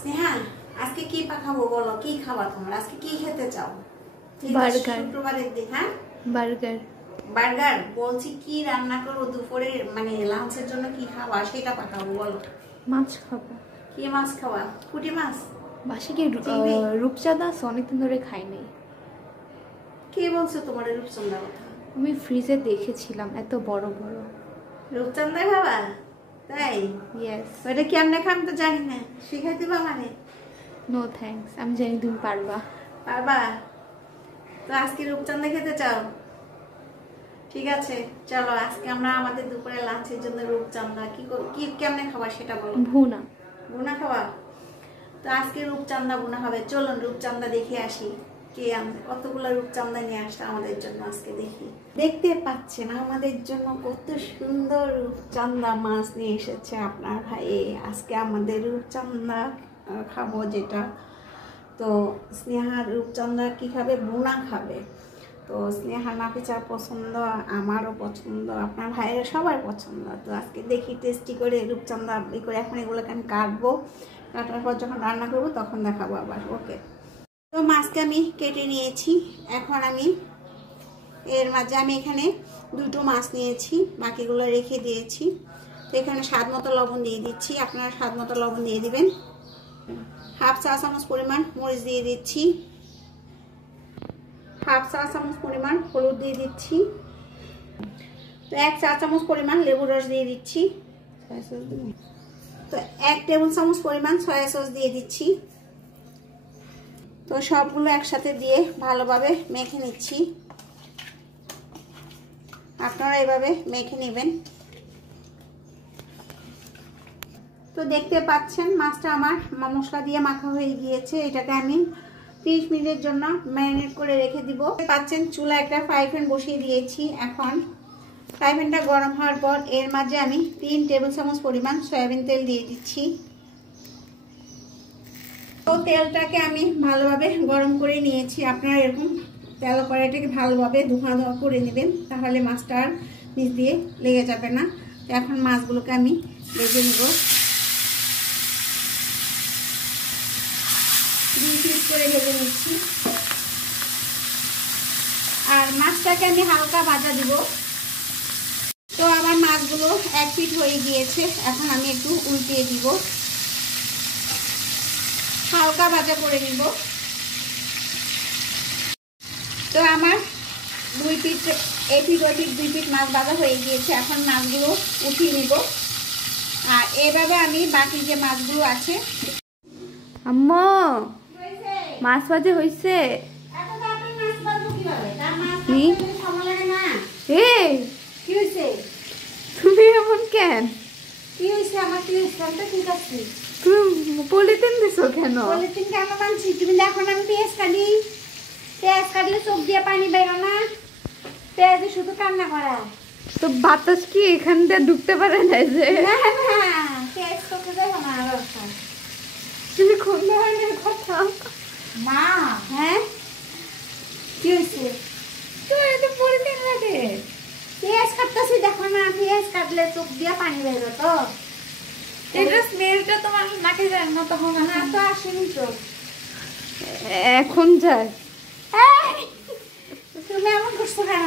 স্নেহা, আজকে কি পাখাবো বলো? কি খাবা তোমরা? আজকে কি খেতে চাও? বার্গার। শুক্রবারের দিন। হ্যাঁ, বার্গার। বার্গার বলছি। কি রান্না করবো দুপুরে, মানে লাঞ্চের জন্য কি খাবা সেটা পাঠাবো বলো। মাছ খাবো। কি মাছ খাওয়া? পুঁটি মাছ? বাসে কি রূপচাঁদা আছে? অনেকদিন ধরে খাই নাই। কে বলছো তোমার রূপচন্দা কথা? আমি ফ্রিজে দেখেছিলাম এত বড় বড়। রূপচন্দা খাবা? তাই? ইয়েস। ওটা কেমনে খাম তো জানি না, শিখাই দিবা মানে? নো থ্যাঙ্কস, আমি জানি তুমি পারবা। পারবা? তো আজকে রূপচন্দা খেতে চাও? ঠিক আছে, চলো আজকে আমরা আমাদের দুপুরে লাঞ্চের জন্য রূপচাঁদা কি কেমনে খাবার সেটা বলো। ভুনা। ভুনা খাওয়া? তো আজকে রূপচাঁদা ভুনা হবে। চলুন রূপচাঁদা দেখে আসি। কে কতগুলো রূপচাঁদা নিয়ে আসছে আমাদের জন্য আজকে দেখি। দেখতে পাচ্ছেন আমাদের জন্য কত সুন্দর রূপচাঁদা মাছ নিয়ে এসেছে আপনার ভাই। আজকে আমাদের রূপচাঁদা খাবো যেটা। তো স্নেহার রূপচাঁদা কি খাবে? ভুনা খাবে। তো স্নেহা নাফিসার পছন্দ, আমারও পছন্দ, আপনার ভাইয়ের সবার পছন্দ। তো আজকে দেখি টেস্টি করে রূপচাঁদা করে এখন এগুলোকে আমি কাটবো। কাটার পর যখন রান্না করবো তখন দেখাবো আবার। ওকে, তো মাছকে আমি কেটে নিয়েছি। এখন আমি এর মাঝে আমি এখানে দুটো মাছ নিয়েছি, বাকিগুলো রেখে দিয়েছি। তো এখানে স্বাদ মতো লবণ দিয়ে দিচ্ছি, আপনারা স্বাদ মতো লবণ দিয়ে দিবেন। হাফ চা চামচ পরিমাণ মরিচ দিয়ে দিচ্ছি, হাফ চা চামচ পরিমাণ হলুদ দিয়ে দিচ্ছি। তো 1 চা চামচ পরিমাণ লেবুর রস দিয়ে দিচ্ছি। তো 1 টেবিল চামচ পরিমাণ সয়া সস দিয়ে দিচ্ছি। তো সবগুলো একসাথে দিয়ে ভালোভাবে মেখে নিচ্ছি। আপনারা এভাবে মেখে নেবেন। তো দেখতে পাচ্ছেন মাছটা আমার মশলা দিয়ে মাখা হয়ে গিয়েছে। এটাকে আমি 30 মিনিটের জন্য ম্যারিনেট করে রেখে দিব। পাচ্ছেন চুলা একটা ফ্রাই প্যান বসিয়ে দিয়েছি। এখন ফ্রাই প্যানটা গরম হওয়ার পর এর মাঝে আমি 3 টেবিল চামচ পরিমাণ সয়াবিন তেল দিয়ে দিচ্ছি। তো তেলটাকে আমি ভালোভাবে গরম করে নিয়েছি। আপনারা এরকম তেল কড়াইটাকে ভালোভাবে ধোয়া ধোয়া করে নেবেন, তাহলে মাছটা আর নিচ দিয়ে লেগে যাবে না। তো এখন মাছগুলোকে আমি ভেজে নেব। 2 পিস করে ভেজে নিচ্ছি। আর মাছটাকে আমি হালকা ভাজা দিব। তো আমার মাছগুলো 1 পিস হয়ে গিয়েছে। এখন আমি একটু উল্টিয়ে দিব, হালকা ভাজা করে নিব। তো আমার 2 পিস এপিট ওপিট 2 পিস মাছ ভাজা হয়ে গিয়েছে। এখন মাছগুলো উঠিয়ে নিব। আর এভাবে আমি বাকি যে মাছগুলো আছে। আম্মু, মাছ ভাজা হয়েছে। কি হয়েছে? তুমি এমন কেন? কি হয়েছে? আমার কি হয়েছে? আমি তো ঠিক আছি। তুমি পলিথিন দিছো কেন? পলিথিন কেন বানছি? তুমি দেখো না আমি পেঁয়াজ কাটি। পেঁয়াজ কাটলে চোখ দিয়ে পানি বেরো না, পেঁয়াজে শুধু কান্না করা। তো বাতাস কি এখান দিয়ে ঢুকতে পারে না? যে পেঁয়াজ চোখে যাবো না। তুমি কোন ধরনের কথা? মা, হ্যাঁ কি হয়েছে? তো এত পলিথিন লাগে? পেঁয়াজ কাটতেছি, দেখো না পেঁয়াজ কাটলে চোখ দিয়ে পানি বেরো। তো এটা স্মেলটা তোমার নাকে যায় না? তখন না তো আসেনি তো। এখন যায়। তুমি এমন করছো কেন?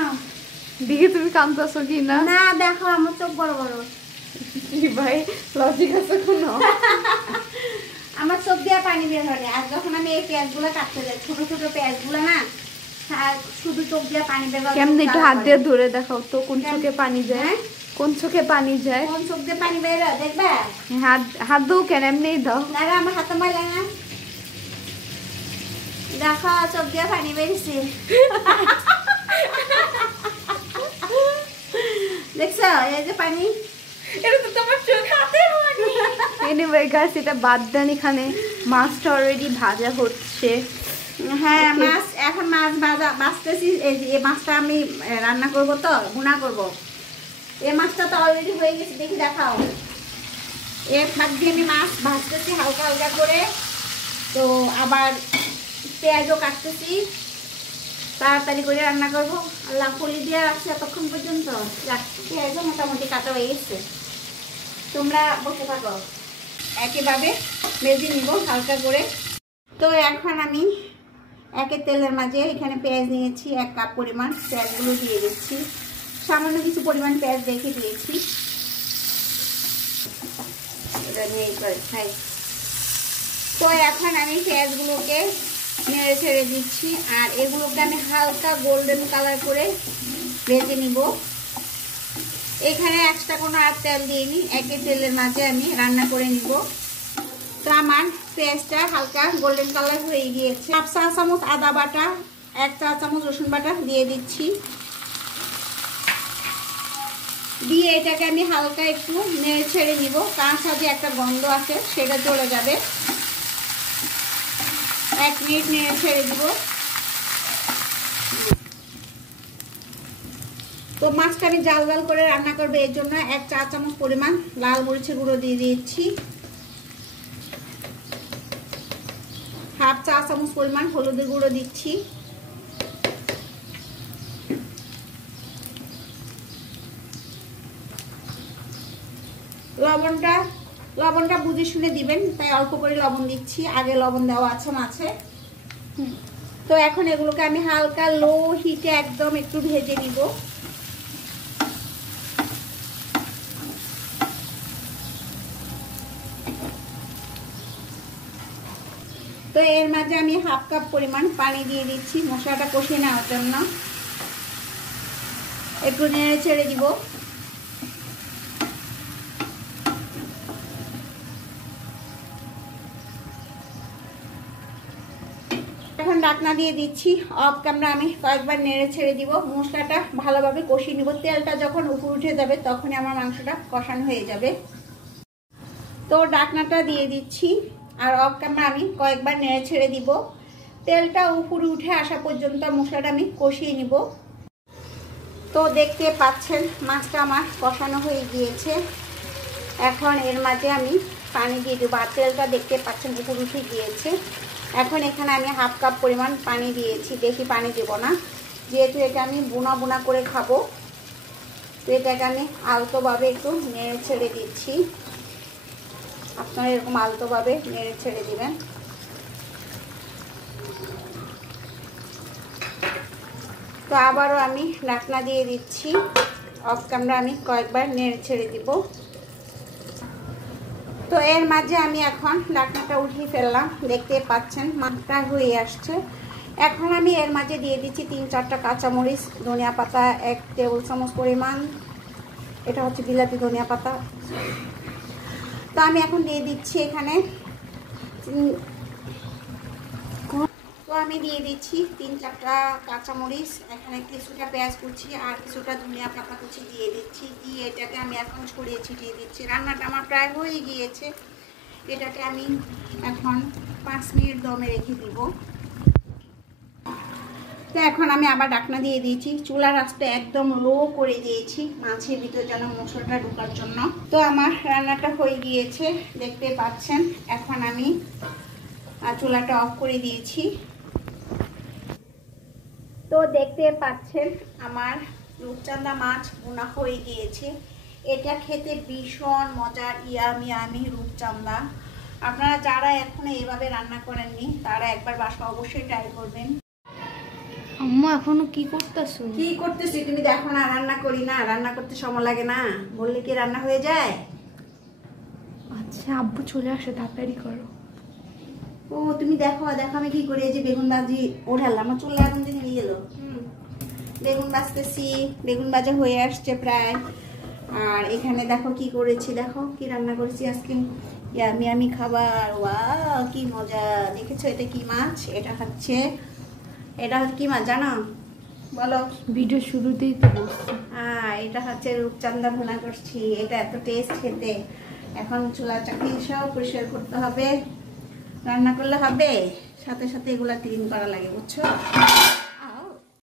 দিকে তুমি কাঁদতেছো কি না? না দেখো আমার চোখ বড় বড়। কি ভাই, লজিক আছে কোনো? আমার চোখ দিয়ে পানি বের হয়। আর যখন আমি এই পেঁয়াজগুলো কাটতে যাই, ছোট ছোট পেঁয়াজগুলো না, শুধু চোখ দিয়ে পানি বের হয়। কেমন একটু হাত দিয়ে ধরে দেখাও তো কোন চোখে পানি যায়। কোন চোখে পানি যায়? কোন চোখ দিয়ে পানি বের হয় দেখবা? হাত দাও কেন? এমনি দাও না রে, আমার হাতে ময়লা না। দেখো চোখ দিয়ে পানি বেরিয়েছে। দেখছো এই যে পানি? এটা তো তোমার চোখ হাতে পানি। এনিওয়ে গাইস, এটা বাদ দেন। এখানে মাছটা অলরেডি ভাজা হচ্ছে। হ্যাঁ, মাছ এখন মাছ ভাজা ভাজতেছি। এই মাছটা আমি রান্না করব, তো ভুনা করব। এই মাছটা তো অলরেডি হয়ে গেছে, দেখি দেখাও। এক ভাগ দিয়ে আমি মাছ ভাজতেছি হালকা হালকা করে। তো আবার পেঁয়াজও কাটতেছি, তাড়াতাড়ি করে রান্না করবো। আল্লাহ ফলি দিয়ে রাখছি এতক্ষণ পর্যন্ত। পেঁয়াজও মোটামুটি কাটা হয়ে গেছে। তোমরা বসে থাকো। একইভাবে ভেজে নিব হালকা করে। তো এখন আমি একের তেলের মাঝে এখানে পেঁয়াজ নিয়েছি 1 কাপ পরিমাণ, পেঁয়াজগুলো দিয়ে দিচ্ছি। সামান্য কিছু পরিমাণ পেঁয়াজ রেখে দিয়েছি, এটা নিয়ে করে খাই। তো এখন আমি পেঁয়াজগুলোকে নেড়ে ছেড়ে দিচ্ছি, আর এগুলোকে আমি হালকা গোল্ডেন কালার করে ভেজে নিব। এখানে এক্সট্রা কোনো আর তেল দিইনি, একের তেলের মাঝে আমি রান্না করে নিব। তো আমার পেঁয়াজটা হালকা গোল্ডেন কালার হয়ে গিয়েছে। 1 চা চামচ আদা বাটা, 1 চা চামচ রসুন বাটা দিয়ে দিচ্ছি। দিয়ে এটাকে আমি হালকা একটু নেড়ে ছেড়ে নিব, কাঁচা যে একটা গন্ধ আছে সেটা চলে যাবে। 1 মিনিট নেড়ে ছেড়ে দিব। তো মাছটা আমি জাল জাল করে রান্না করবো, এর জন্য 1 চা চামচ পরিমাণ লাল মরিচের গুঁড়ো দিয়ে দিচ্ছি। 1/2 চা চামচ পরিমাণ হলুদের গুঁড়ো দিচ্ছি। লবণটা বুঝে শুনে দিবেন, তাই অল্প করে লবণ দিচ্ছি, আগে লবণ দেওয়া আছে মাছে। তো এখন এগুলোকে আমি হালকা লো হিটে একদম একটু ভেজে নিব। তো এর মাঝে আমি 1/2 কাপ পরিমাণ পানি দিয়ে দিচ্ছি মশলাটা কষিয়ে নেওয়ার জন্য। একটু নেড়ে ছেড়ে দিব। এখন ঢাকনা দিয়ে দিচ্ছি, অফ ক্যামেরা আমি কয়েকবার নেড়ে ছেড়ে দিব। মশলাটা ভালোভাবে কষিয়ে নিব, তেলটা যখন উপর উঠে যাবে তখনই আমার মাংসটা কষানো হয়ে যাবে। তো ঢাকনাটা দিয়ে দিচ্ছি, আর অফ ক্যামেরা আমি কয়েকবার নেড়ে ছেড়ে দিব। তেলটা উপরে উঠে আসা পর্যন্ত মশলাটা আমি কষিয়ে নিব। তো দেখতে পাচ্ছেন মাছটা আমার কষানো হয়ে গিয়েছে। এখন এর মাঝে আমি পানি দিয়ে দেবো, আর তেলটা দেখতে পাচ্ছেন উপরে উঠে গিয়েছে। এখন এখানে আমি 1/2 কাপ পরিমাণ পানি দিয়েছি, বেশি পানি দেব না, যেহেতু এটা আমি বোনা বোনা করে খাবো। তো এটাকে আমি আলতোভাবে একটু নেড়ে ছেড়ে দিচ্ছি। আপনারা এরকম আলতোভাবে নেড়ে ছেড়ে দিবেন। তো আবারও আমি ঢাকনা দিয়ে দিচ্ছি, অফ ক্যামেরা আমি কয়েকবার নেড়ে ছেড়ে দিব। তো এর মাঝে আমি এখন ঢাকনাটা উঠিয়ে ফেললাম, দেখতে পাচ্ছেন মাছটা হয়ে আসছে। এখন আমি এর মাঝে দিয়ে দিচ্ছি 3-4টা কাঁচামরিচ, ধনিয়া পাতা 1 টেবিল চামচ পরিমাণ, এটা হচ্ছে বিলাতি ধনিয়া পাতা। তো আমি এখন দিয়ে দিচ্ছি এখানে, তো আমি দিয়ে দিচ্ছি 3-4টা কাঁচামরিচ, এখানে কিছুটা পেঁয়াজ কুচি আর কিছুটা ধনিয়া পাতা কুচি দিয়ে দিচ্ছি। দিয়ে এটাকে আমি এখন ছড়িয়ে ছিটিয়ে দিচ্ছি। রান্নাটা আমার প্রায় হয়ে গিয়েছে, এটাকে আমি এখন 5 মিনিট দমে রেখে দিব। তো এখন আমি আবার ঢাকনা দিয়ে দিয়েছি, চুলার আঁচটা একদম লো করে দিয়েছি মাছের ভিতরে যেন মশলাটা ঢোকার জন্য। তো আমার রান্নাটা হয়ে গিয়েছে দেখতে পাচ্ছেন। এখন আমি চুলাটা অফ করে দিয়েছি। তো দেখতে পাচ্ছেন আমার রূপচাঁদা মাছ ভুনা হয়ে গিয়েছে। এটা খেতে ভীষণ মজার, ইয়ামি ইয়ামি রূপচাঁদা। আপনারা যারা এখনো এভাবে রান্না করেননি তারা একবার বাসা অবশ্যই ট্রাই করবেন। আম্মু এখনো কি করতেছো? কি করতেছি তুমি দেখো না, রান্না করি না, রান্না করতে সময় লাগে না, বললে কি রান্না হয়ে যায়? আচ্ছা আব্বু চলে আসে, তাড়াতাড়ি করো। ও তুমি দেখো দেখো আমি কি করি, এই যে বেগুন ভাজি ওঠালাম, আমার চুলে এখন যে নিয়ে গেল। বেগুন ভাজতেছি, বেগুন ভাজা হয়ে আসছে প্রায়। আর এখানে দেখো কি করেছি, দেখো কি রান্না করেছি আজকে, ইয়ামি ইয়ামি খাবার। ওয়াও কি মজা! দেখেছো এটা কি মাছ? এটা হচ্ছে কি মাছ জানো? বলো। ভিডিও শুরুতেই তো বলছি। এটা হচ্ছে রূপচাঁদা ভুনা করছি। এটা এত টেস্ট খেতে। এখন চুলা চাকরি সব পরিষ্কার করতে হবে, রান্না করলে হবে, সাথে সাথে এগুলা ক্লিন করা লাগে, বুঝছো?